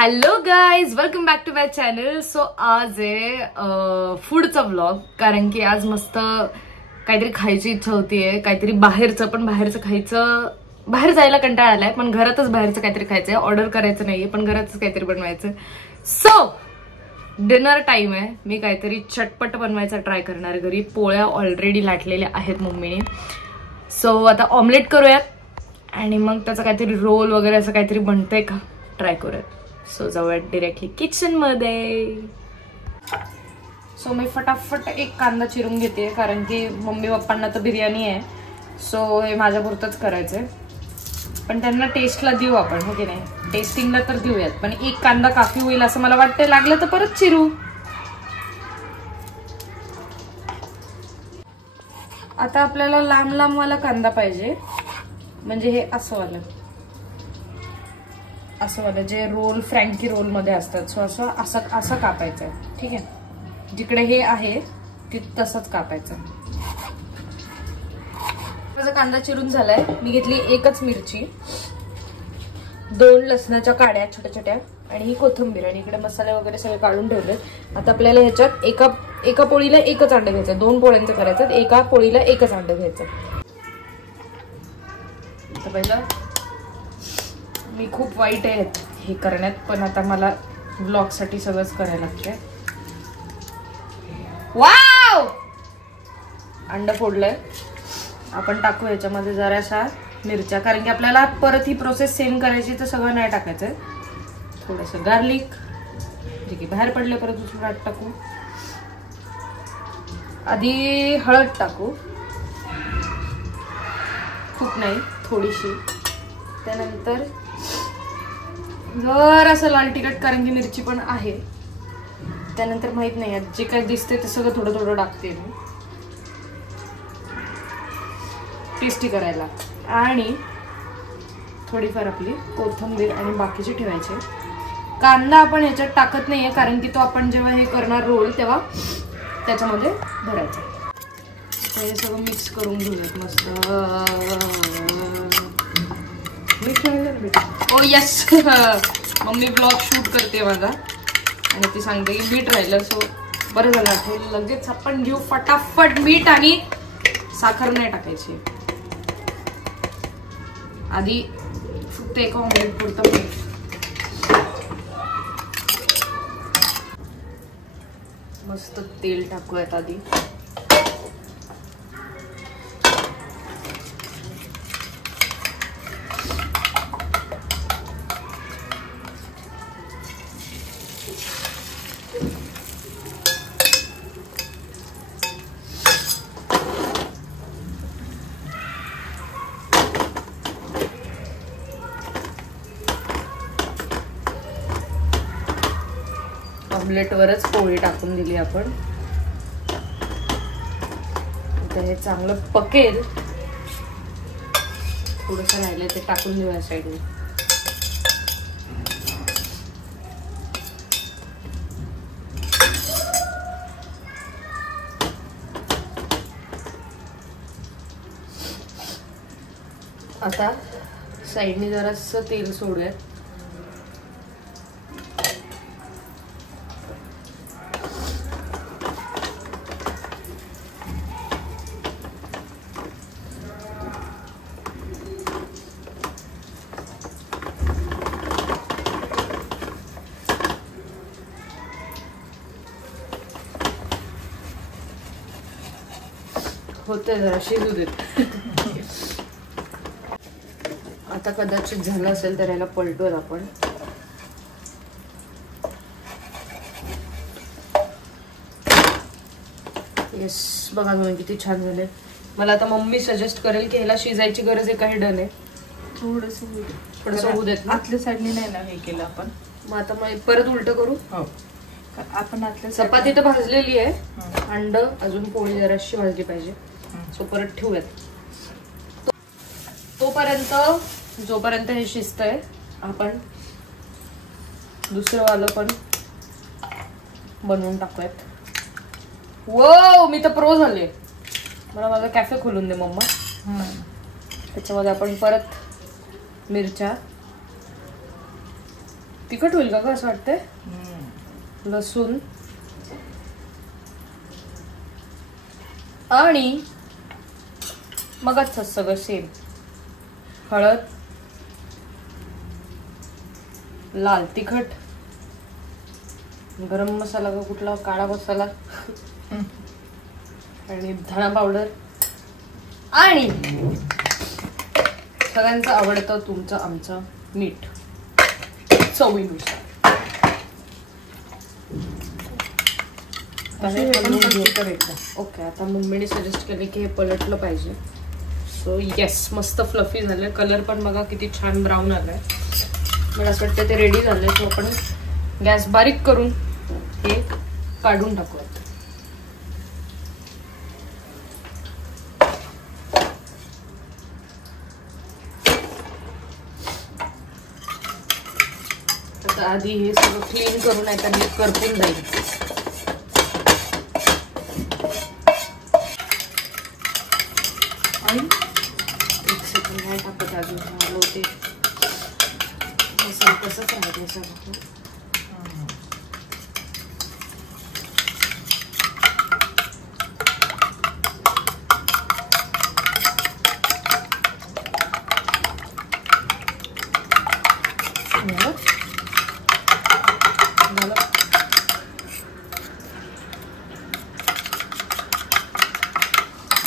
Hello guys, welcome back to my channel. So आज आहे फूडचा vlog. कारण की आज मस्त काहीतरी खायची इच्छा होतीये, काहीतरी बाहेरचं. पण बाहेरचं खायचं, बाहेर जायला कंटाळा आलाय, पण घरातच बाहेरचं काहीतरी खायचंय. ऑर्डर करायचं नाहीये, पण घरातच काहीतरी बनवायचं. सो डिनर टाइम आहे. मी काहीतरी चटपट बनवायचा ट्राय करणार घरी. पोळ्या ऑलरेडी लाटलेल्या आहेत मम्मीने. सो आता ऑमलेट करूयात आणि मग त्याचं काहीतरी रोल वगैरे असं काहीतरी बनतंय का ट्राय करूयात. सो जाऊयात डिरेक्टली किचन मध्ये. सो मी फटाफट एक कांदा चिरून घेते, कारण की मम्मी पप्पांना तर बिर्याणी आहे. सो हे माझ्या पुरतच करायचंय, पण त्यांना टेस्टला देऊ आपण, हो की नाही. टेस्टिंगला तर देऊयात, पण एक कांदा काफी होईल असं मला वाटतंय. लागलं तर परत चिरू. आता आपल्याला लांब लांब वाला कांदा पाहिजे, म्हणजे हे असं वाला जे रोल फ्रँकी रोल मध्ये असतात. सो असं कापायचं आहे, ठीक आहे. जिकडे हे आहे तसंच कापायचं. माझा कांदा चिरून झालाय. मी घेतली एकच मिरची, 2 लसणाच्या काड्या छोट्या छोट्या, आणि ही कोथिंबीर, आणि इकडे मसाले वगैरे सगळे काढून ठेवले. आता आपल्याला ह्याच्यात एका पोळीला एकच अंडं घ्यायचं. 2 पोळ्यांचं करायचं, एका पोळीला एकच अंडं घ्यायचं. तर पहिलं, मी खूप वाईट आहे हे करण्यात, पण आता मला व्लॉग साठी सगळंच करायला लागतंय. वाव, अंड फोडलंय. आपण टाकू याच्यामध्ये जराशा मिरच्या, कारण की आपल्याला परत ही प्रोसेस सेम करायची, तर सगळं नाही टाकायचंय. थोडंसं गार्लिक, जे की बाहेर पडले, परत दुसरं टाकू. आधी हळद टाकू, खूप नाही, थोडीशी. त्यानंतर जरासं लाल तिखट, कारण की मिरची पण आहे. त्यानंतर माहित नाही, जे काय दिसते ते सगळं थोडं थोडं टाकते मी, टेस्टी करायला. आणि थोडीफार आपली कोथिंबीर आणि बाकीचे ठेवायचे. कांदा आपण ह्याच्यात टाकत नाहीये, कारण की तो आपण जेव्हा हे करणार रोल, तेव्हा त्याच्यामध्ये भरायचा. हे सगळं मिक्स करून घेऊयात मस्त. ओ यस, मम्मी ब्लॉग शूट करते माझा आणि ती सांगते की मीठ राहिलं. सो बरं झालं आठवलं. लगेच आपण घेऊ फटाफट मीठ, आणि साखर नाही टाकायची. आधी फक्त एका ऑमलेट पुरतं मीठ. मस्त तेल टाकूयात आधी. ऑमलेटवरच पोळी टाकून दिली आपण. आता हे चांगलं पकेल. थोडंसं राहिलं ते टाकून देऊ या साईडने. आता साईडने जरासं तेल सोडूयात. होते जरा शिजू देत. आता कदाचित झालं असेल तर याला पलटूयात आपण. येस, बघा तुम्ही किती छान झाले. मला आता मम्मी सजेस्ट करेल की ह्याला शिजायची गरज आहे, काही डन आहे. थोडंसं होऊ देत. आतल्या साईडने नाही ना हे केलं आपण. मग आता मग परत उलट करू. हो, आपण आतल्या चपाती तर भाजलेली आहे, अंड अजून पोळी जराशी भाजली पाहिजे. सो परत ठेवूयात. तोपर्यंत जोपर्यंत हे शिजतंय, आपण दुसरं वालं पण बनवून टाकूयात. वो, मी तर प्रो झाले. मला माझा कॅफे खोलून दे मम्मा. त्याच्यामध्ये आपण परत मिरच्या, तिखट होईल का असं वाटतंय? लसूण आणि मगच सगळं सेम. हळद, लाल तिखट, गरम मसाला का कुठला काळा मसाला आणि धणा पावडर आणि सगळ्यांचं आवडतं तुमचं आमचं मीठ चवीनुसार. ओके, आता मम्मीने सजेस्ट केले की हे पलटलं पाहिजे. सो येस, मस्त फ्लफी झालंय. कलर पण बघा किती छान ब्राऊन आलाय. मला असं वाटतं ते रेडी झालंय. सो आपण गॅस बारीक करून हे काढून टाकूयात. आता आधी हे सगळं क्लीन करून आता मी करपून जाईल. आणि एक सेकंड नाही टाकत अजून हलवते. तसंच राहते सगळं.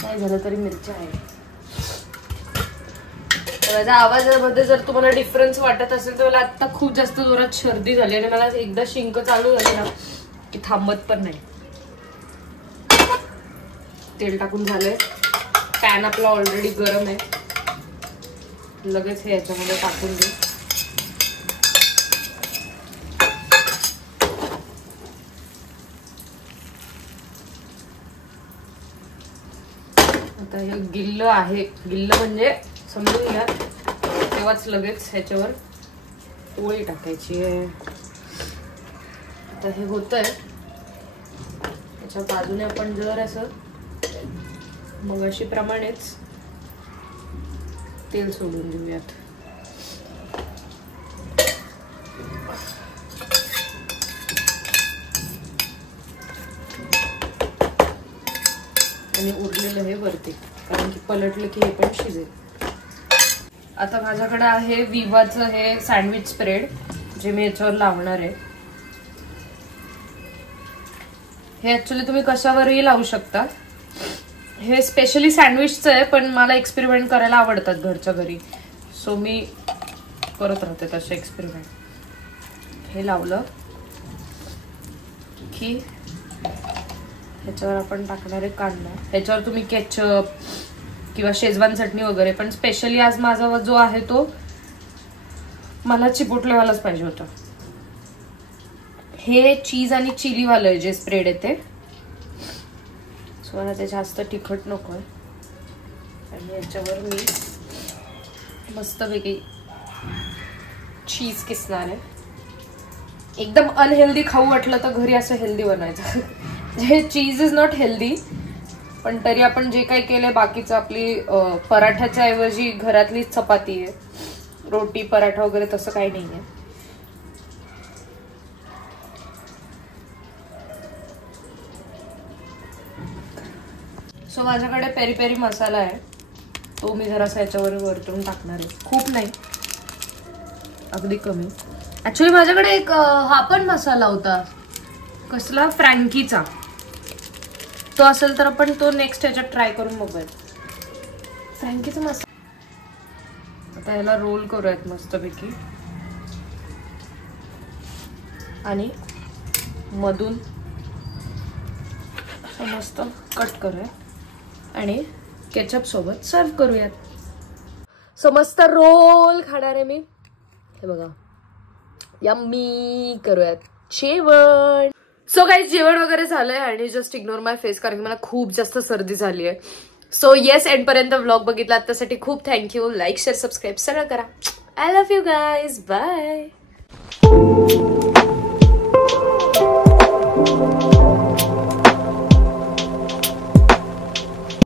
नाही झालं तरी मिरच्या आहे. माझ्या आवाजामध्ये जर तुम्हाला डिफरन्स वाटत असेल तर मला आता खूप जास्त जोरात सर्दी झाली आणि मला एकदा शिंक चालू झाली ना की थांबत पण नाही. तेल टाकून झालंय. पॅन आपला ऑलरेडी गरम आहे. लगेच हे याच्यामध्ये टाकून दे. आता हे गिल्ल आहे. गिल्ल म्हणजे समजून घ्या. तेव्हाच लगेच ह्याच्यावर पोळी टाकायची आहे. आता हे होतंय. त्याच्या बाजूने आपण जर असं मगाशी प्रमाणेच तेल सोडून देऊयात. आणि उरलेलं हे वरती, कारण की पलटलं की हे पण शिजेल. आता माझ्याकडे आहे विवाचं हे सँडविच स्प्रेड, जे मी याच्यावर लावणार आहे. हे ऍक्च्युली तुम्ही कशावरही लावू शकता. हे स्पेशली सँडविचचं आहे, पण मला एक्सपेरिमेंट करायला आवडतात घरच्या घरी. सो मी करत राहते तसे एक्सपेरिमेंट. हे लावलं की ह्याच्यावर आपण टाकणार आहे कांदा. ह्याच्यावर तुम्ही केचप किंवा शेजवान चटणी वगैरे, पण स्पेशली आज माझा जो आहे तो मला चिपोटलेवालाच पाहिजे होता. हे चीज आणि चिली वालं आहे जे स्प्रेड येते. सो मला ते जास्त तिखट नको आहे. आणि याच्यावर मी मस्तपैकी चीज किसणार आहे. एकदम अनहेल्दी खाऊ वाटलं तर घरी असं हेल्दी बनायचं. हे चीज इज नॉट हेल्दी, पण तरी आपण जे काही केलंय बाकीचं, आपली पराठ्याच्या ऐवजी घरातली चपाती आहे. रोटी पराठा वगैरे तसं काही नाहीये. सो माझ्याकडे पेरी पेरी मसाला आहे, तो मी जरासा याच्यावर वरतून टाकणार आहे. खूप नाही, अगदी कमी. ऍक्च्युली माझ्याकडे एक हा पण मसाला होता, कसला, फ्रँकीचा. तो असेल तर आपण तो नेक्स्ट ह्याच्यात ट्राय करून बघूयात. फ्रँकीचा मसाला. आता याला रोल करूयात मस्तपैकी आणि मधून मस्त कट करूयात आणि केचप सोबत सर्व करूयात. सो मस्त रोल खाणार आहे मी. हे बघा, यम्मी. करूयात जेवण. सो काही जेवण वगैरे झालंय आणि जस्ट इग्नोर माय फेस, कारण की मला खूप जास्त सर्दी झाली आहे. सो येस, एंड पर्यंत व्लॉग बघितला त्यासाठी खूप थँक्यू. लाईक शेअर सबस्क्राईब सगळं करा. I love you guys. Bye.